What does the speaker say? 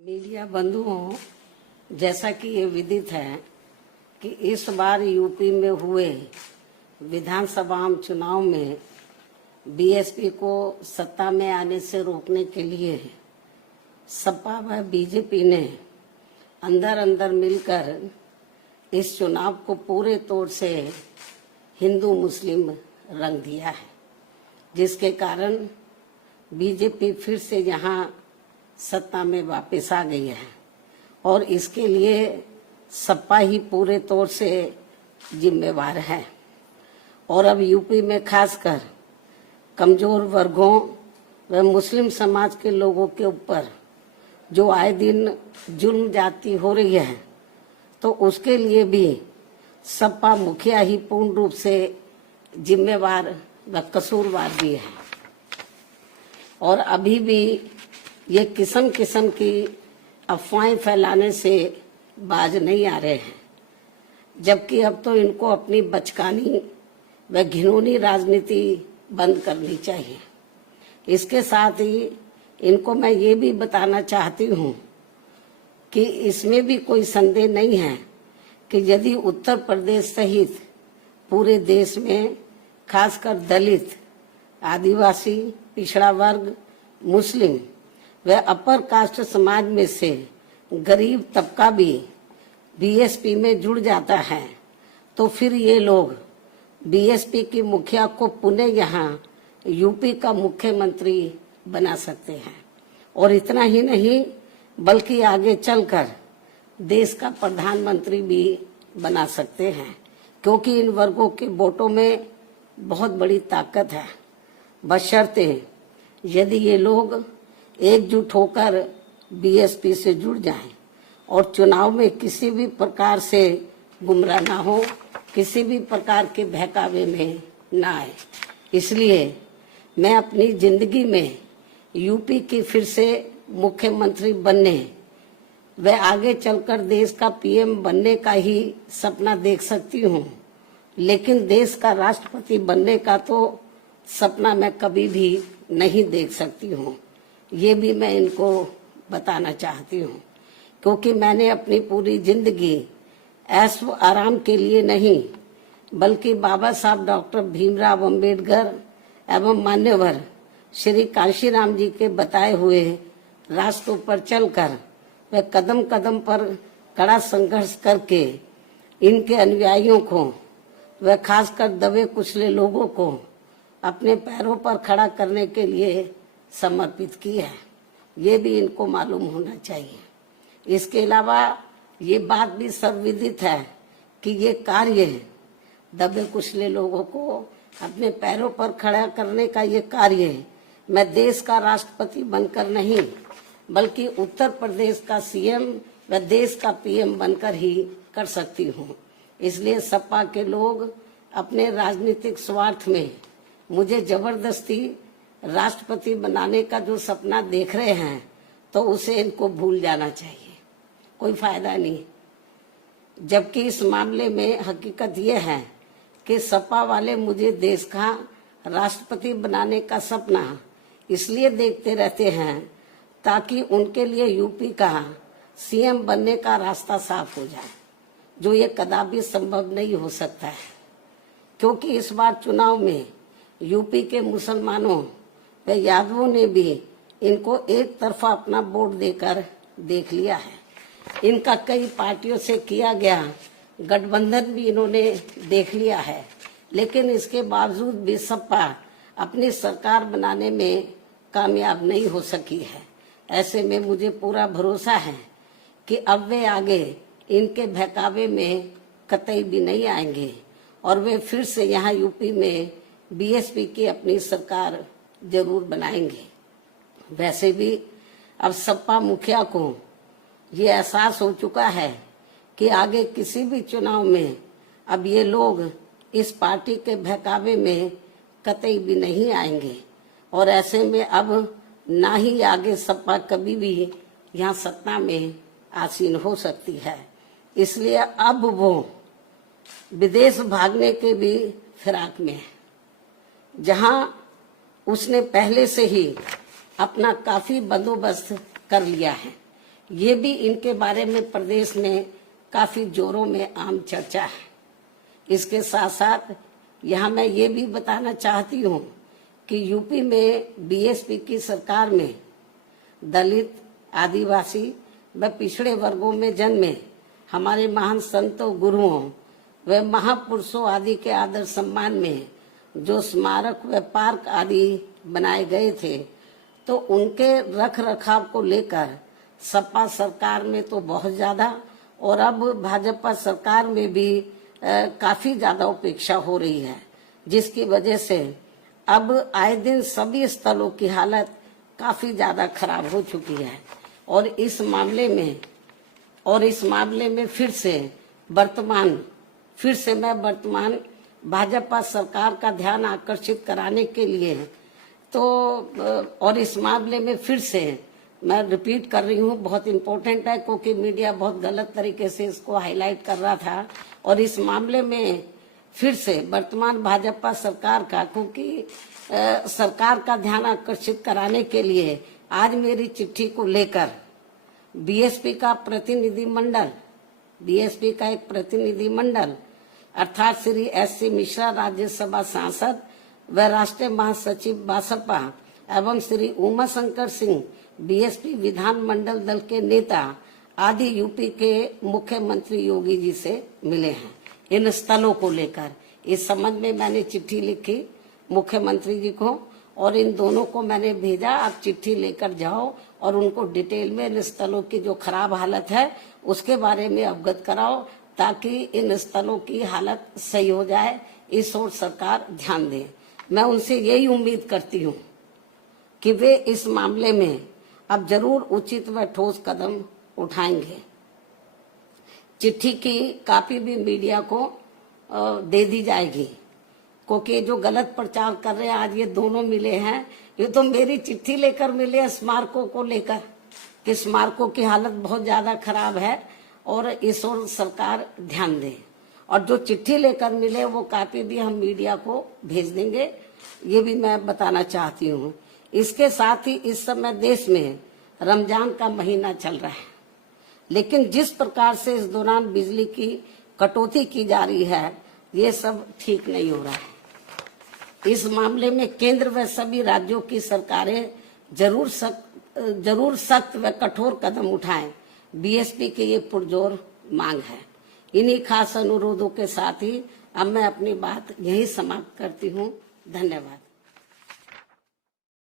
Media बंधुओं, जैसा कि ये विदित है कि इस बार यूपी में हुए विधानसभा चुनाव में बीएसपी को सत्ता में आने से रोकने के लिए सपा व बीजेपी ने अंदर अंदर मिलकर इस चुनाव को पूरे तौर से हिंदू मुस्लिम रंग दिया है, जिसके कारण बीजेपी फिर से यहाँ सत्ता में वापस आ गई है और इसके लिए सपा ही पूरे तौर से जिम्मेवार है। और अब यूपी में खासकर कमजोर वर्गों व मुस्लिम समाज के लोगों के ऊपर जो आए दिन जुल्म जाती हो रही है, तो उसके लिए भी सपा मुखिया ही पूर्ण रूप से जिम्मेवार व कसूरवार भी है। और अभी भी ये किस्म किस्म की अफवाहें फैलाने से बाज नहीं आ रहे हैं, जबकि अब तो इनको अपनी बचकानी व घिनौनी राजनीति बंद करनी चाहिए। इसके साथ ही इनको मैं ये भी बताना चाहती हूँ कि इसमें भी कोई संदेह नहीं है कि यदि उत्तर प्रदेश सहित पूरे देश में खासकर दलित, आदिवासी, पिछड़ा वर्ग, मुस्लिम व अपर कास्ट समाज में से गरीब तबका भी बीएसपी में जुड़ जाता है, तो फिर ये लोग बीएसपी की मुखिया को पुनः यहाँ यूपी का मुख्यमंत्री बना सकते हैं। और इतना ही नहीं बल्कि आगे चलकर देश का प्रधानमंत्री भी बना सकते हैं, क्योंकि इन वर्गों के वोटों में बहुत बड़ी ताकत है, बशर्ते यदि ये लोग एकजुट होकर बीएसपी से जुड़ जाएं और चुनाव में किसी भी प्रकार से गुमराह ना हो, किसी भी प्रकार के बहकावे में ना आए। इसलिए मैं अपनी जिंदगी में यूपी की फिर से मुख्यमंत्री बनने व आगे चलकर देश का पीएम बनने का ही सपना देख सकती हूँ, लेकिन देश का राष्ट्रपति बनने का तो सपना मैं कभी भी नहीं देख सकती हूँ। ये भी मैं इनको बताना चाहती हूँ, क्योंकि मैंने अपनी पूरी जिंदगी ऐश व आराम के लिए नहीं बल्कि बाबा साहब डॉक्टर भीमराव अंबेडकर एवं मान्यवर श्री कांशीराम जी के बताए हुए रास्तों पर चलकर व कदम कदम पर कड़ा संघर्ष करके इनके अनुयायियों को व खासकर दबे कुचले लोगों को अपने पैरों पर खड़ा करने के लिए समर्पित की है। ये भी इनको मालूम होना चाहिए। इसके अलावा ये बात भी सर्वविदित है कि ये कार्य दबे कुचले लोगों को अपने पैरों पर खड़ा करने का ये कार्य मैं देश का राष्ट्रपति बनकर नहीं बल्कि उत्तर प्रदेश का सीएम व देश का पीएम बनकर ही कर सकती हूँ। इसलिए सपा के लोग अपने राजनीतिक स्वार्थ में मुझे जबरदस्ती राष्ट्रपति बनाने का जो सपना देख रहे हैं, तो उसे इनको भूल जाना चाहिए, कोई फायदा नहीं। जबकि इस मामले में हकीकत यह है कि सपा वाले मुझे देश का राष्ट्रपति बनाने का सपना इसलिए देखते रहते हैं ताकि उनके लिए यूपी का सीएम बनने का रास्ता साफ हो जाए, जो ये कदापि संभव नहीं हो सकता है। क्योंकि इस बार चुनाव में यूपी के मुसलमानों व यादवों ने भी इनको एक तरफा अपना वोट देकर देख लिया है। इनका कई पार्टियों से किया गया गठबंधन भी इन्होंने देख लिया है, लेकिन इसके बावजूद भी सपा अपनी सरकार बनाने में कामयाब नहीं हो सकी है। ऐसे में मुझे पूरा भरोसा है कि अब वे आगे इनके बहकावे में कतई भी नहीं आएंगे और वे फिर से यहाँ यूपी में बीएसपी की अपनी सरकार जरूर बनाएंगे। वैसे भी अब सपा मुखिया को ये एहसास हो चुका है कि आगे किसी भी चुनाव में अब ये लोग इस पार्टी के बहकावे में कतई भी नहीं आएंगे और ऐसे में अब ना ही आगे सपा कभी भी यहाँ सत्ता में आसीन हो सकती है। इसलिए अब वो विदेश भागने के भी फिराक में है, जहाँ उसने पहले से ही अपना काफी बंदोबस्त कर लिया है। ये भी इनके बारे में प्रदेश में काफी जोरों में आम चर्चा है। इसके साथ साथ यहाँ मैं ये भी बताना चाहती हूँ कि यूपी में बीएसपी की सरकार में दलित, आदिवासी व पिछड़े वर्गों में जन्मे हमारे महान संतों, गुरुओं व महापुरुषों आदि के आदर सम्मान में जो स्मारक व पार्क आदि बनाए गए थे, तो उनके रख रखाव को लेकर सपा सरकार में तो बहुत ज्यादा और अब भाजपा सरकार में भी काफी ज्यादा उपेक्षा हो रही है, जिसकी वजह से अब आए दिन सभी स्थलों की हालत काफी ज्यादा खराब हो चुकी है। और इस मामले में फिर से मैं वर्तमान भाजपा सरकार का ध्यान आकर्षित कराने के लिए और इस मामले में फिर से मैं रिपीट कर रही हूँ, बहुत इम्पोर्टेंट है क्योंकि मीडिया बहुत गलत तरीके से इसको हाईलाइट कर रहा था। और इस मामले में फिर से वर्तमान भाजपा सरकार का, क्योंकि सरकार का ध्यान आकर्षित कराने के लिए आज मेरी चिट्ठी को लेकर बीएसपी का एक प्रतिनिधि मंडल अर्थात श्री एस.सी. मिश्रा, राज्यसभा सांसद व राष्ट्रीय महासचिव बसपा एवं श्री उमा शंकर सिंह, बीएसपी विधान मंडल दल के नेता आदि यूपी के मुख्यमंत्री योगी जी से मिले हैं। इन स्थलों को लेकर इस संबंध में मैंने चिट्ठी लिखी मुख्यमंत्री जी को और इन दोनों को मैंने भेजा, आप चिट्ठी लेकर जाओ और उनको डिटेल में इन स्थलों की जो खराब हालत है उसके बारे में अवगत कराओ, ताकि इन स्थलों की हालत सही हो जाए। इस ओर सरकार ध्यान दे। मैं उनसे यही उम्मीद करती हूँ कि वे इस मामले में अब जरूर उचित व ठोस कदम उठाएंगे। चिट्ठी की कॉपी भी मीडिया को दे दी जाएगी, क्योंकि जो गलत प्रचार कर रहे हैं आज ये दोनों मिले हैं, ये तो मेरी चिट्ठी लेकर मिले स्मारकों को लेकर कि स्मारकों की हालत बहुत ज्यादा खराब है और इस ओर सरकार ध्यान दे। और जो चिट्ठी लेकर मिले वो कॉपी भी हम मीडिया को भेज देंगे, ये भी मैं बताना चाहती हूँ। इसके साथ ही इस समय देश में रमजान का महीना चल रहा है, लेकिन जिस प्रकार से इस दौरान बिजली की कटौती की जा रही है, ये सब ठीक नहीं हो रहा है। इस मामले में केंद्र व सभी राज्यों की सरकारें जरूर सख्त व कठोर कदम उठाएं। बीएसपी की ये पुरजोर मांग है। इन्हीं खास अनुरोधों के साथ ही अब मैं अपनी बात यही समाप्त करती हूँ। धन्यवाद।